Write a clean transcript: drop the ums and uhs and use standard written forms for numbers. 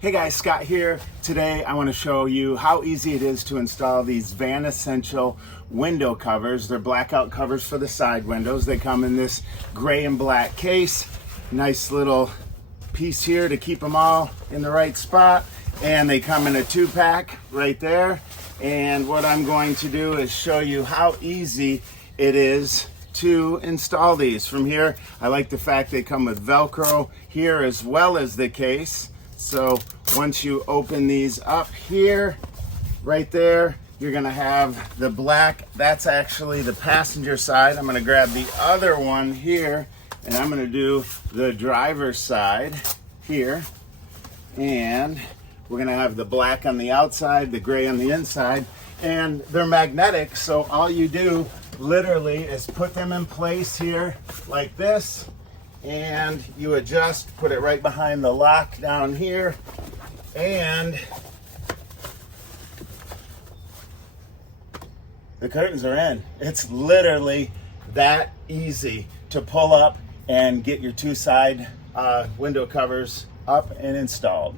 Hey guys, Scott here. Today I want to show you how easy it is to install these VanEssential window covers. They're blackout covers for the side windows. They come in this gray and black case. Nice little piece here to keep them all in the right spot. And they come in a 2-pack right there. And what I'm going to do is show you how easy it is to install these. From here, I like the fact they come with Velcro here as well as the case. So once you open these up here, right there, you're gonna have the black. That's actually the passenger side. I'm gonna grab the other one here and I'm gonna do the driver's side here. And we're gonna have the black on the outside, the gray on the inside, and they're magnetic. So all you do literally is put them in place here like this, and you adjust, put it right behind the lock down here, and the curtains are in. It's literally that easy to pull up and get your 2 side window covers up and installed.